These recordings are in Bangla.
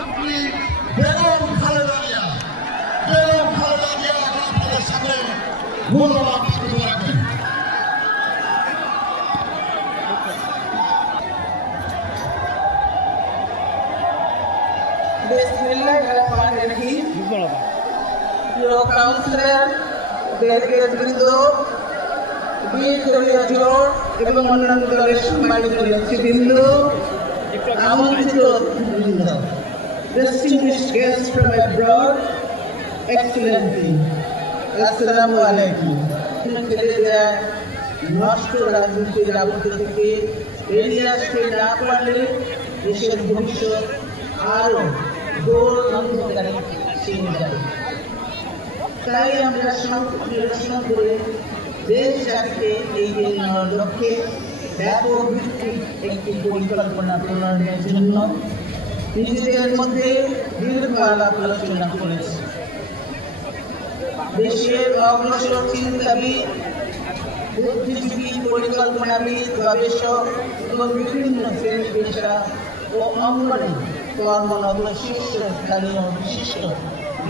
প্রধানমন্ত্রী বেগম খালেদা জিয়া আপনাদের সামনে মূল্যবান বক্তব্য রাখবেন। बिस्मिल्लाहिर्रहमानिर्रहीम। প্রিয় কাউন্সিলর, ডেলিগেটবৃন্দ, বিজেপি জোট এবং অন্যান্য দলের সম্মানিত নেতৃবৃন্দ, আমন্ত্রিত অতিথিবৃন্দ, distinguished guests from abroad, Excellency, আসসালামু আলাইকুম। ছেলেরা নষ্ট রাজনীতির আবদ্ধ থেকে বেরিয়ে আসতে না পারলে দেশের ভবিষ্যৎ আরো ঘোর অন্ধকারে ছিনে যাবে। তাই আমরা সংকট নিরসন করে দেশ জাতিকে এগিয়ে নেওয়ার লক্ষ্যে ব্যাপক ভিত্তিক একটি পরিকল্পনা প্রণয়নের জন্য নিজেদের মধ্যে দীর্ঘ আলাপ আলোচনা করেছি। দেশের অগ্রসর চিন্তাবিদ, বুদ্ধিজীবী, পরিকল্পনাবিদ, গবেষক এবং বিভিন্ন শ্রেণী পেশা ও অঙ্গনে কর্মরত শীর্ষস্থানীয় বিশিষ্ট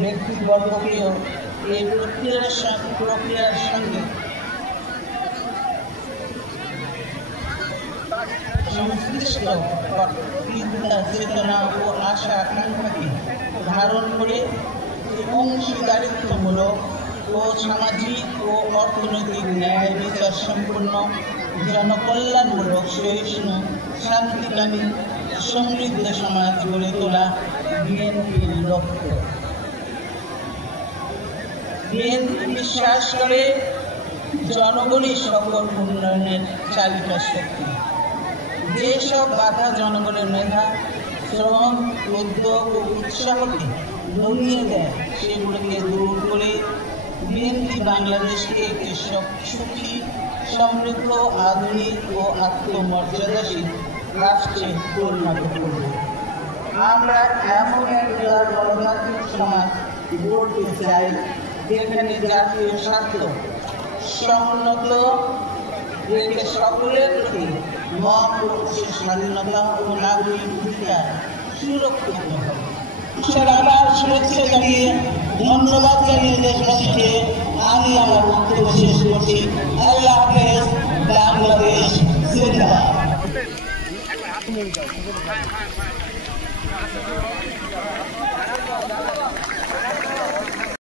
ব্যক্তিবর্গকেও এই প্রক্রিয়ার সঙ্গে সংশ্লিষ্ট চিন্তা, চেতনা ও আশা আকাঙ্ক্ষাকে ধারণ করে অংশীদারিত্বমূলক ও সামাজিক ও অর্থনৈতিক ন্যায় বিচার সম্পন্ন, জনকল্যাণমূলক, সহিষ্ণু, শান্তিকামী, সমৃদ্ধ সমাজ গড়ে তোলা বিএনপির লক্ষ্য। বিএনপি বিশ্বাস করে জনগণই সকল উন্নয়নের চালিকা শক্তি। যেসব বাধা জনগণের মেধা, শ্রম, উদ্যোগ ও উৎসাহকে দমিয়ে দেয়, সেগুলোকে দূর করে বিএনপি বাংলাদেশকে একটি সুখী, সমৃদ্ধ, আধুনিক ও আত্মমর্যাদাশীল রাষ্ট্রে পরিণত করবে। আমরা এমন একটা গণতান্ত্রিক সমাজ গড়তে চাই যেখানে জাতীয় স্বার্থ সমুন্নত রেখে সকলের প্রতি মত প্রকাশের স্বাধীনতা ও নাগরিক অধিকার সুরক্ষিত হবে। আবার শুভেচ্ছা জানিয়ে, ধন্যবাদ জানিয়ে দেশবাসীকে আমি আমার বক্তব্য শেষ করছি। আল্লাহ হাফেজ। বাংলাদেশ জিন্দাবাদ।